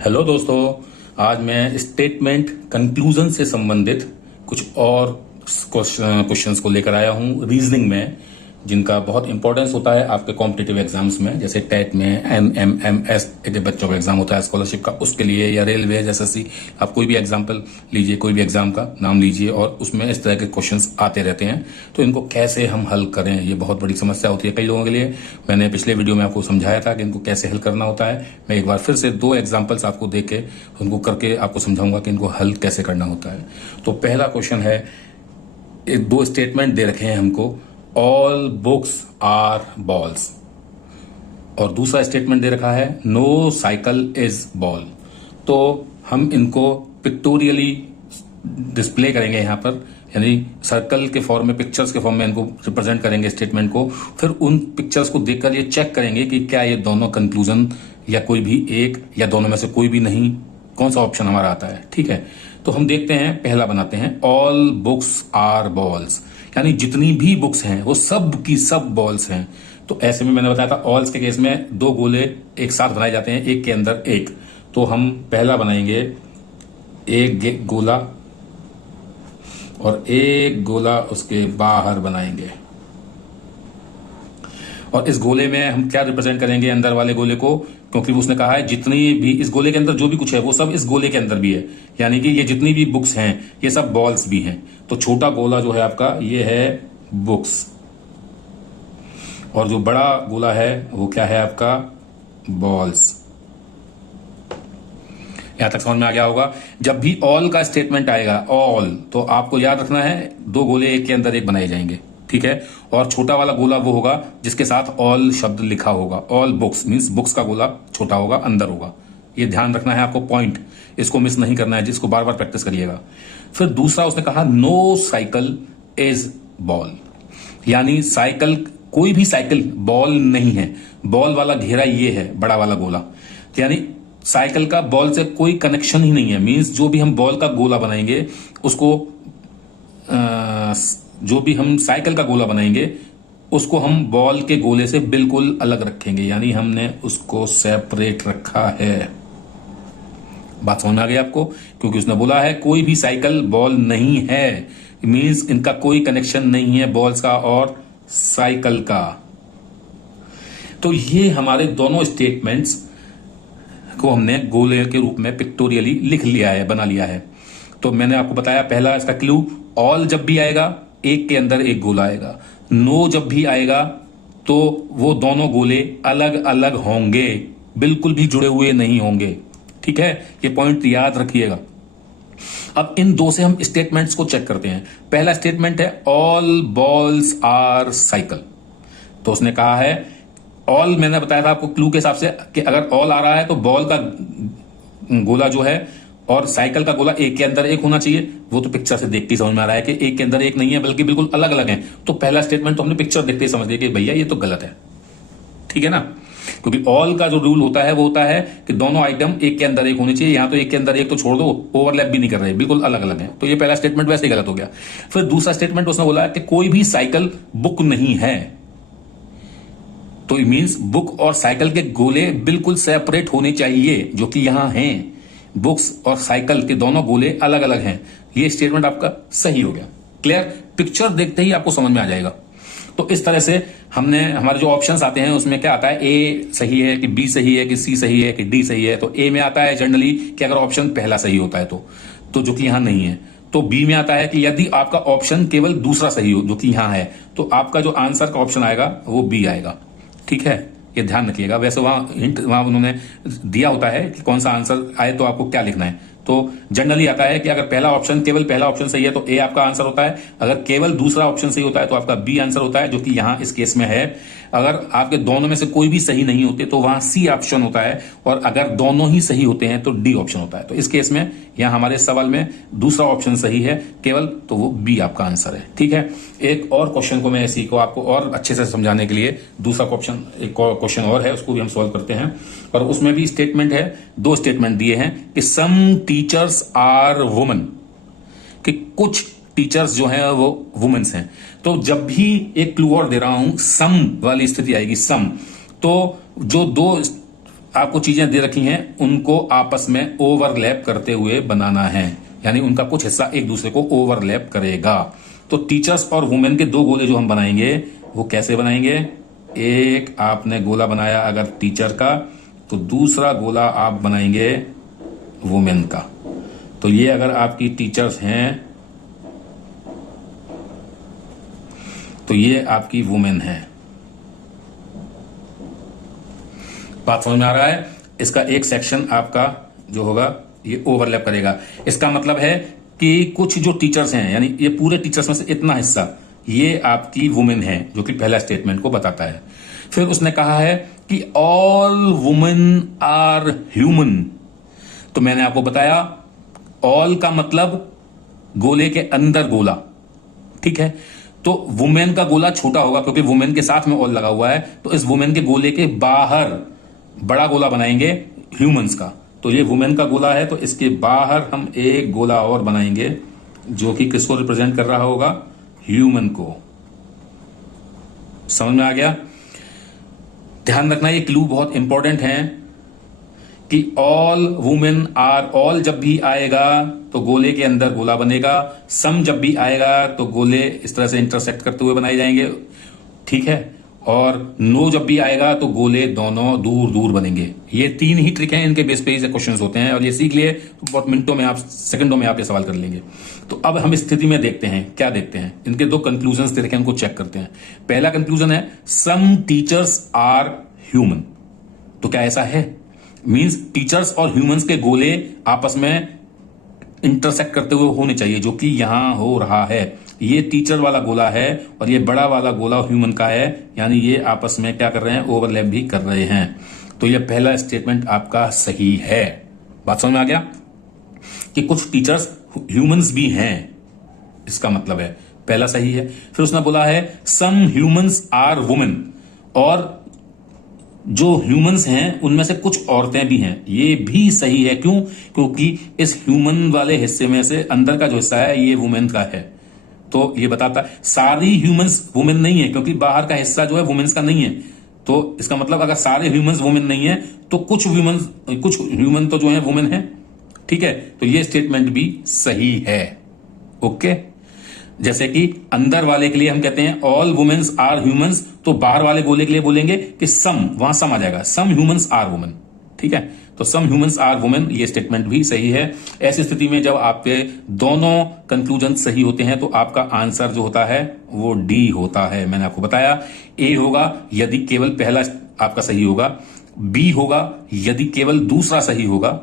Hello दोस्तों, आज मैं स्टेटमेंट कंक्लूजन से संबंधित कुछ और क्वेश्चंस को लेकर आया हूं रीजनिंग में, जिनका बहुत इंपॉर्टेंस होता है आपके कॉम्पिटिटिव एग्जाम्स में, जैसे टेट में, एमएमएमएस के बच्चों का एग्जाम होता है स्कॉलरशिप का, उसके लिए, या रेलवे एसएससी। आप कोई भी एग्जाम्पल लीजिए, कोई भी एग्जाम का नाम लीजिए और उसमें इस तरह के क्वेश्चंस आते रहते हैं। तो इनको कैसे हम हल करें, ये बहुत बड़ी समस्या होती है कई लोगों के लिए। मैंने पिछले वीडियो में आपको समझाया था कि इनको कैसे हल करना होता है। मैं एक बार फिर से 2 एग्जाम्पल्स आपको दे के उनको करके आपको समझाऊंगा कि इनको हल कैसे करना होता है। तो पहला क्वेश्चन है, 2 स्टेटमेंट दे रखे हैं हमको, ऑल बुक्स आर बॉल्स, और दूसरा स्टेटमेंट दे रखा है नो साइकिल इज बॉल। तो हम इनको पिक्टोरियली डिस्प्ले करेंगे यहाँ पर, यानी सर्कल के फॉर्म में, पिक्चर्स के फॉर्म में इनको रिप्रेजेंट करेंगे स्टेटमेंट को। फिर उन पिक्चर्स को देखकर ये चेक करेंगे कि क्या ये दोनों कंक्लूजन या कोई भी एक या दोनों में से कोई भी नहीं, कौन सा ऑप्शन हमारा आता है। ठीक है, तो हम देखते हैं, पहला बनाते हैं, ऑल बुक्स आर बॉल्स, यानी जितनी भी बुक्स हैं वो सब की सब बॉल्स हैं। तो ऐसे में मैंने बताया था ऑल्स के केस में 2 गोले एक साथ बनाए जाते हैं, एक के अंदर एक। तो हम पहला बनाएंगे एक गोला और एक गोला उसके बाहर बनाएंगे, और इस गोले में हम क्या रिप्रेजेंट करेंगे, अंदर वाले गोले को, क्योंकि उसने कहा है जितनी भी इस गोले के अंदर जो भी कुछ है वो सब इस गोले के अंदर भी है, यानी कि ये जितनी भी बुक्स हैं ये सब बॉल्स भी हैं। तो छोटा गोला जो है आपका ये है बुक्स, और जो बड़ा गोला है वो क्या है आपका, बॉल्स। यहां तक समझ में आ गया होगा। जब भी ऑल का स्टेटमेंट आएगा, ऑल, तो आपको याद रखना है 2 गोले एक के अंदर एक बनाए जाएंगे। ठीक है, और छोटा वाला गोला वो होगा जिसके साथ ऑल शब्द लिखा होगा। ऑल बुक्स मींस बुक्स का गोला छोटा होगा, अंदर होगा। ये ध्यान रखना है आपको, पॉइंट इसको मिस नहीं करना है, जिसको बार बार प्रैक्टिस करिएगा। फिर दूसरा उसने कहा नो साइकिल इज बॉल, यानी साइकिल, कोई भी साइकिल बॉल नहीं है। बॉल वाला घेरा ये है, बड़ा वाला गोला, यानी साइकिल का बॉल से कोई कनेक्शन ही नहीं है। मींस जो भी हम बॉल का गोला बनाएंगे उसको, जो भी हम साइकिल का गोला बनाएंगे उसको हम बॉल के गोले से बिल्कुल अलग रखेंगे, यानी हमने उसको सेपरेट रखा है। बात समझ में आ गई आपको, क्योंकि उसने बोला है कोई भी साइकिल बॉल नहीं है, मींस इनका कोई कनेक्शन नहीं है बॉल्स का और साइकिल का। तो ये हमारे दोनों स्टेटमेंट्स को हमने गोले के रूप में पिक्टोरियली लिख लिया है, बना लिया है। तो मैंने आपको बताया पहला इसका क्लू, ऑल जब भी आएगा एक के अंदर एक गोला आएगा। नो जब भी आएगा तो वो दोनों गोले अलग अलग होंगे, बिल्कुल भी जुड़े हुए नहीं होंगे। ठीक है, ये पॉइंट याद रखिएगा। अब इन 2 से हम स्टेटमेंट्स को चेक करते हैं। पहला स्टेटमेंट है ऑल बॉल्स आर साइकिल। तो उसने कहा है ऑल, मैंने बताया था आपको क्लू के हिसाब से कि अगर ऑल आ रहा है तो बॉल का गोला जो है और साइकिल का गोला एक के अंदर एक होना चाहिए। वो तो पिक्चर से देखते ही समझ में आ रहा है कि एक के अंदर एक नहीं है, बल्कि बिल्कुल अलग अलग है। तो पहला स्टेटमेंट तो हमने पिक्चर देखते ही समझ लिया कि भैया ये तो गलत है। ठीक है ना, क्योंकि ऑल का जो रूल होता है वो होता है कि दोनों आइटम एक के अंदर एक होने चाहिए। यहां तो एक के अंदर एक तो छोड़ दो, ओवरलैप भी नहीं कर रहे, बिल्कुल अलग अलग है। तो ये पहला स्टेटमेंट वैसे ही गलत हो गया। फिर दूसरा स्टेटमेंट उसने बोला कि कोई भी साइकिल बुक नहीं है। तो इट मींस बुक और साइकिल के गोले बिल्कुल सेपरेट होने चाहिए, जो कि यहां हैं। बुक्स और साइकिल के दोनों गोले अलग अलग हैं। ये स्टेटमेंट आपका सही हो गया। क्लियर, पिक्चर देखते ही आपको समझ में आ जाएगा। तो इस तरह से हमने, हमारे जो ऑप्शंस आते हैं उसमें क्या आता है, ए सही है कि बी सही है कि सी सही है कि डी सही है। तो ए में आता है जनरली कि अगर ऑप्शन पहला सही होता है तो जो कि यहां नहीं है। तो बी में आता है कि यदि आपका ऑप्शन केवल दूसरा सही हो, जो कि यहां है, तो आपका जो आंसर का ऑप्शन आएगा वो बी आएगा। ठीक है, ये ध्यान रखिएगा। वैसे वहां हिंट वहां उन्होंने दिया होता है कि कौन सा आंसर आए तो आपको क्या लिखना है। तो जनरली आता है कि अगर केवल पहला ऑप्शन सही है तो ए आपका आंसर होता है। अगर केवल दूसरा ऑप्शन सही होता है तो आपका बी आंसर होता है, जो कि यहां इस केस में है। अगर आपके दोनों में से कोई भी सही नहीं होते तो वहां सी ऑप्शन होता है, और अगर दोनों ही सही होते हैं तो डी ऑप्शन होता है। तो इस केस में यहां हमारे सवाल में दूसरा ऑप्शन सही है केवल, तो वो बी आपका आंसर है। ठीक है, एक और क्वेश्चन को मैं इसी को आपको और अच्छे से समझाने के लिए दूसरा एक क्वेश्चन और है, उसको भी हम सॉल्व करते हैं। और उसमें भी स्टेटमेंट है, 2 स्टेटमेंट दिए हैं कि सम टीचर्स आर वुमेन, कि कुछ टीचर्स जो हैं वो वुमेन्स हैं। तो जब भी एक क्लू और दे रहा हूं, सम वाली स्थिति आएगी, सम, तो जो 2 आपको चीजें दे रखी हैं, उनको आपस में ओवरलैप करते हुए बनाना है, यानी उनका कुछ हिस्सा एक दूसरे को ओवरलैप करेगा। तो टीचर्स और वुमेन के दो गोले जो हम बनाएंगे वो कैसे बनाएंगे? एक आपने गोला बनाया अगर टीचर का, तो दूसरा गोला आप बनाएंगे वुमेन का। तो ये अगर आपकी टीचर्स हैं तो ये आपकी वुमेन है। बात समझ में आ रहा है? इसका एक सेक्शन आपका जो होगा ये ओवरलैप करेगा। इसका मतलब है कि कुछ जो टीचर्स हैं, यानी ये पूरे टीचर्स में से इतना हिस्सा ये आपकी वुमेन है, जो कि पहला स्टेटमेंट को बताता है। फिर उसने कहा है कि ऑल वुमेन आर ह्यूमन। तो मैंने आपको बताया ऑल का मतलब गोले के अंदर गोला, ठीक है। तो वुमेन का गोला छोटा होगा क्योंकि वुमेन के साथ में ऑल लगा हुआ है, तो इस वुमेन के गोले के बाहर बड़ा गोला बनाएंगे ह्यूमंस का। तो ये वुमेन का गोला है, तो इसके बाहर हम एक गोला और बनाएंगे जो कि किसको रिप्रेजेंट कर रहा होगा? ह्यूमन को। समझ में आ गया? ध्यान रखना ये क्लू बहुत इंपॉर्टेंट है कि ऑल वुमेन आर, ऑल जब भी आएगा तो गोले के अंदर गोला बनेगा, सम जब भी आएगा तो गोले इस तरह से इंटरसेक्ट करते हुए बनाए जाएंगे, ठीक है। और नो जब भी आएगा तो गोले दोनों दूर दूर बनेंगे। ये तीन ही ट्रिक हैं, इनके बेस पे ही क्वेश्चंस होते हैं, और ये सीख लिए तो बहुत मिनटों में आप, सेकंडों में आप ये सवाल कर लेंगे। तो अब हम स्थिति में देखते हैं क्या देखते हैं। इनके दो कंक्लूजन्स दे रखे हैं, उनको चेक करते हैं। पहला कंक्लूजन है सम टीचर्स आर ह्यूमन। तो क्या ऐसा है? मींस टीचर्स और ह्यूमंस के गोले आपस में इंटरसेक्ट करते हुए होने चाहिए, जो कि यहां हो रहा है। ये टीचर वाला गोला है और ये बड़ा वाला गोला ह्यूमन का है, यानी ये आपस में क्या कर रहे हैं? ओवरलैप भी कर रहे हैं। तो ये पहला स्टेटमेंट आपका सही है। बात समझ में आ गया कि कुछ टीचर्स ह्यूमंस भी हैं, इसका मतलब है पहला सही है। फिर उसने बोला है सम ह्यूमंस आर वुमेन, और जो ह्यूमंस हैं उनमें से कुछ औरतें भी हैं, ये भी सही है। क्यों? क्योंकि इस ह्यूमन वाले हिस्से में से अंदर का जो हिस्सा है ये वुमेन का है। तो ये बताता है सारी ह्यूमंस वुमेन नहीं है, क्योंकि बाहर का हिस्सा जो है वुमेन्स का नहीं है। तो इसका मतलब अगर सारे ह्यूमंस वुमेन नहीं है तो कुछ ह्यूमन तो जो है वुमेन है, ठीक है। तो ये स्टेटमेंट भी सही है। ओके, जैसे कि अंदर वाले के लिए हम कहते हैं ऑल वुमेन्स आर ह्यूमंस, तो बाहर वाले गोले के लिए बोलेंगे कि सम, वहां सम आ जाएगा, सम ह्यूमंस आर वुमेन, ठीक है। तो सम ह्यूमंस आर वुमेन, ये स्टेटमेंट भी सही है। ऐसी स्थिति में जब आपके दोनों कंक्लूजन सही होते हैं तो आपका आंसर जो होता है वो डी होता है। मैंने आपको बताया ए होगा यदि केवल पहला आपका सही होगा, बी होगा यदि केवल दूसरा सही होगा,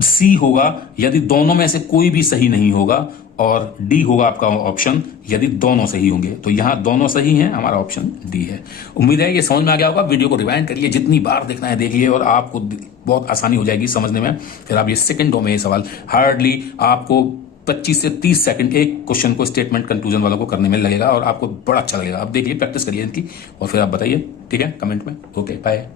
सी होगा यदि दोनों में से कोई भी सही नहीं होगा, और डी होगा आपका ऑप्शन यदि दोनों सही होंगे। तो यहां दोनों सही हैं, हमारा ऑप्शन डी है। उम्मीद है ये समझ में आ गया होगा। वीडियो को रिवाइंड करिए, जितनी बार देखना है देखिए, और आपको बहुत आसानी हो जाएगी समझने में। फिर आप ये सेकंडों में ये सवाल, हार्डली आपको 25 से 30 सेकंड एक क्वेश्चन को स्टेटमेंट कंक्लूजन वालों को करने में लगेगा, और आपको बड़ा अच्छा लगेगा। अब देखिए, प्रैक्टिस करिए इनकी, और फिर आप बताइए, ठीक है, कमेंट में। Okay, bye.